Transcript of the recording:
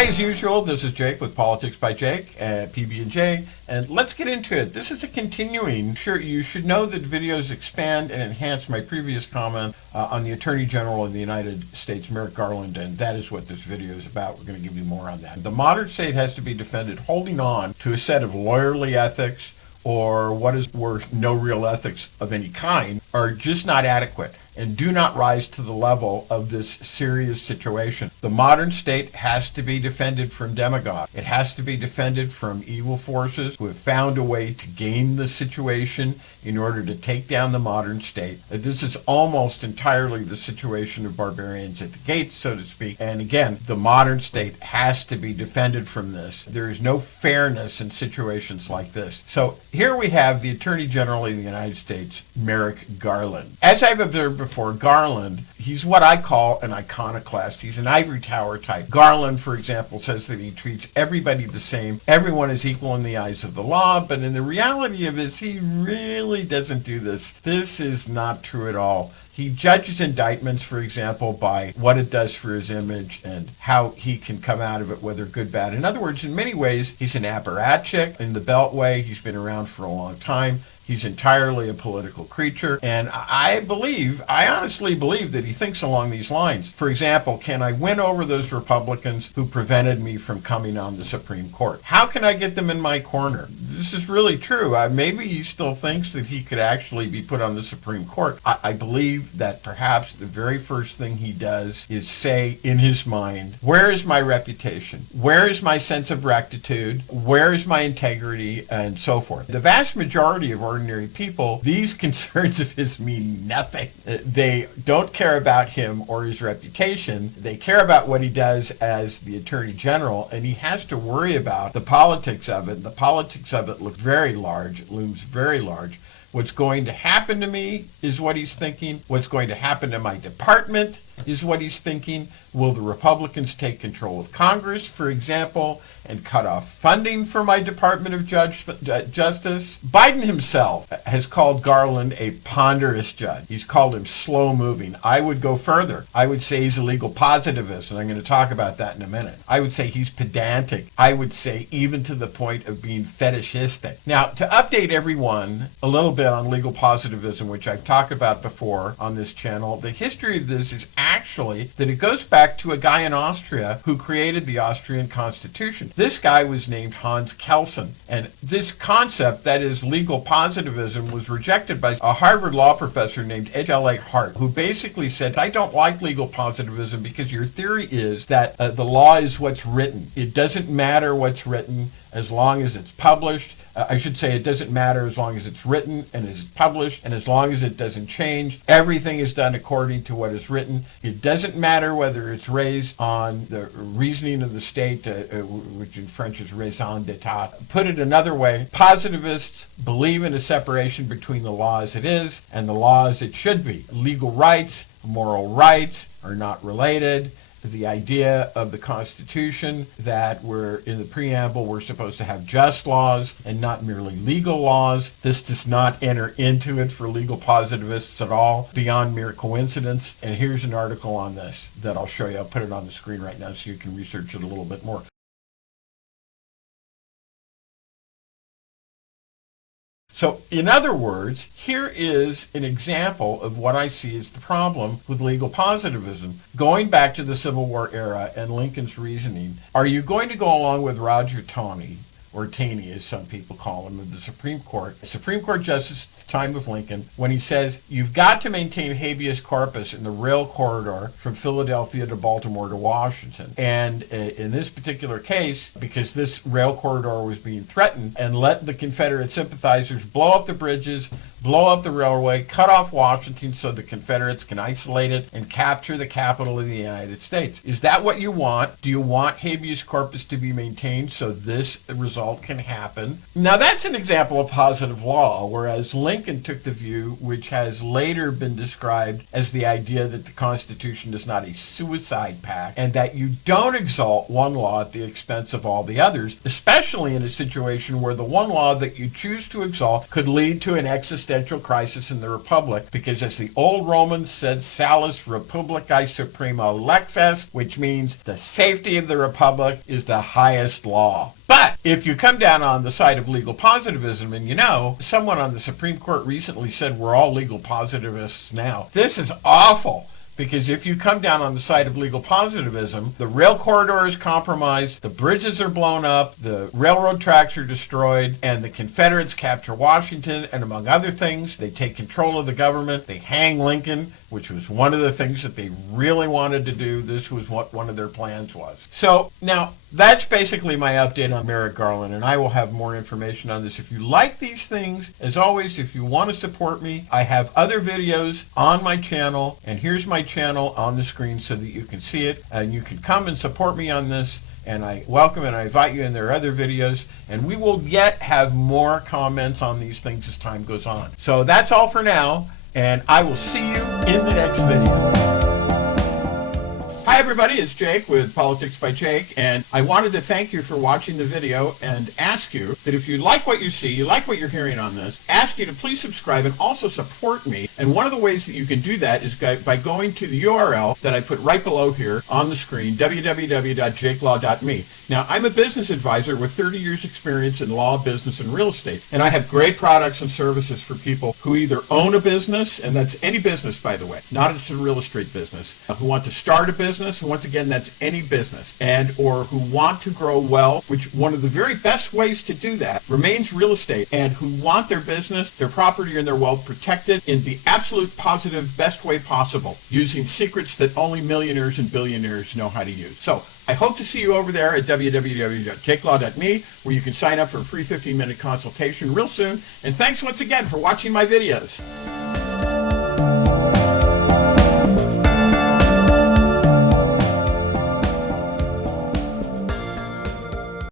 Hi, as usual, this is Jake with Politics by Jake at PB&J, and let's get into it. This is a continuing. Sure, you should know that videos expand and enhance my previous comment on the Attorney General of the United States, Merrick Garland, and that is what this video is about. We're going to give you more on that. The modern state has to be defended holding on to a set of lawyerly ethics, or what is worse, no real ethics of any kind, are just not adequate and do not rise to the level of this serious situation. The modern state has to be defended from demagogues. It has to be defended from evil forces who have found a way to game the situation in order to take down the modern state. This is almost entirely the situation of barbarians at the gates, so to speak. And again, the modern state has to be defended from this. There is no fairness in situations like this. So here we have the Attorney General of the United States, Merrick Garland. As I've observed before, Garland, he's what I call an iconoclast. He's an ivory tower type. Garland, for example, says that he treats everybody the same. Everyone is equal in the eyes of the law, but in the reality of it, he really doesn't do this. This is not true at all. He judges indictments, for example, by what it does for his image and how he can come out of it, whether good, bad. In other words, in many ways, he's an apparatchik in the Beltway. He's been around for a long time. He's entirely a political creature, and I honestly believe that he thinks along these lines. For example, can I win over those Republicans who prevented me from coming on the Supreme Court? How can I get them in my corner? This is really true. Maybe he still thinks that he could actually be put on the Supreme Court. I believe that perhaps the very first thing he does is say in his mind, where is my reputation? Where is my sense of rectitude? Where is my integrity? And so forth. The vast majority of ordinary people, these concerns of his mean nothing. They don't care about him or his reputation. They care about what he does as the Attorney General, and he has to worry about the politics of it. The politics of it looks very large. It looms very large. What's going to happen to me is what he's thinking. What's going to happen to my department is what he's thinking. Will the Republicans take control of Congress, for example, and cut off funding for my Department of Justice? Biden himself has called Garland a ponderous judge. He's called him slow-moving. I would go further. I would say he's a legal positivist, and I'm going to talk about that in a minute. I would say he's pedantic. I would say even to the point of being fetishistic. Now, to update everyone a little bit on legal positivism, which I've talked about before on this channel, the history of this is actually that it goes back to a guy in Austria who created the Austrian Constitution. This guy was named Hans Kelsen, and this concept, that is legal positivism, was rejected by a Harvard law professor named H.L.A. Hart, who basically said, I don't like legal positivism because your theory is that the law is what's written. It doesn't matter what's written as long as it's published. I should say it doesn't matter as long as it's written and is published, and as long as it doesn't change. Everything is done according to what is written. It doesn't matter whether it's raised on the reasoning of the state, which in French is raison d'etat. Put it another way, positivists believe in a separation between the law as it is and the law as it should be. Legal rights, moral rights are not related. The idea of the Constitution that we're in the preamble, we're supposed to have just laws and not merely legal laws. This does not enter into it for legal positivists at all, beyond mere coincidence. And here's an article on this that I'll show you. I'll put it on the screen right now so you can research it a little bit more. So, in other words, here is an example of what I see as the problem with legal positivism. Going back to the Civil War era and Lincoln's reasoning, are you going to go along with Roger Taney, or Taney as some people call him, of the Supreme Court Justice at the time of Lincoln, when he says you've got to maintain habeas corpus in the rail corridor from Philadelphia to Baltimore to Washington. And in this particular case, because this rail corridor was being threatened, and let the Confederate sympathizers blow up the bridges, blow up the railway, cut off Washington so the Confederates can isolate it and capture the capital of the United States. Is that what you want? Do you want habeas corpus to be maintained so this result can happen? Now that's an example of positive law, whereas Lincoln took the view, which has later been described as the idea that the Constitution is not a suicide pact and that you don't exalt one law at the expense of all the others, especially in a situation where the one law that you choose to exalt could lead to an existential existential crisis in the Republic because, as the old Romans said, salus republicae suprema lex est, which means the safety of the Republic is the highest law. But if you come down on the side of legal positivism, and you know, someone on the Supreme Court recently said we're all legal positivists now. This is awful. Because if you come down on the side of legal positivism, the rail corridor is compromised, the bridges are blown up, the railroad tracks are destroyed, and the Confederates capture Washington, and among other things, they take control of the government, they hang Lincoln, which was one of the things that they really wanted to do. This was what one of their plans was. So now, that's basically my update on Merrick Garland, and I will have more information on this. If you like these things, as always, if you want to support me, I have other videos on my channel, and here's my channel on the screen so that you can see it, and you can come and support me on this, and I welcome and I invite you in their other videos, and we will yet have more comments on these things as time goes on. So that's all for now, and I will see you in the next video. Hi everybody, it's Jake with Politics by Jake, and I wanted to thank you for watching the video and ask you that if you like what you see, you like what you're hearing on this, ask you to please subscribe and also support me. And one of the ways that you can do that is by going to the URL that I put right below here on the screen, www.jakelaw.me. Now, I'm a business advisor with 30 years experience in law, business, and real estate, and I have great products and services for people who either own a business, and that's any business, by the way, not just a real estate business, who want to start a business, and once again, that's any business, and or who want to grow wealth, which one of the very best ways to do that remains real estate, and who want their business, their property, and their wealth protected in the absolute positive best way possible, using secrets that only millionaires and billionaires know how to use. So, I hope to see you over there at www.jakelaw.me, where you can sign up for a free 15-minute consultation real soon. And thanks once again for watching my videos.